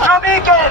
শ্রমিকের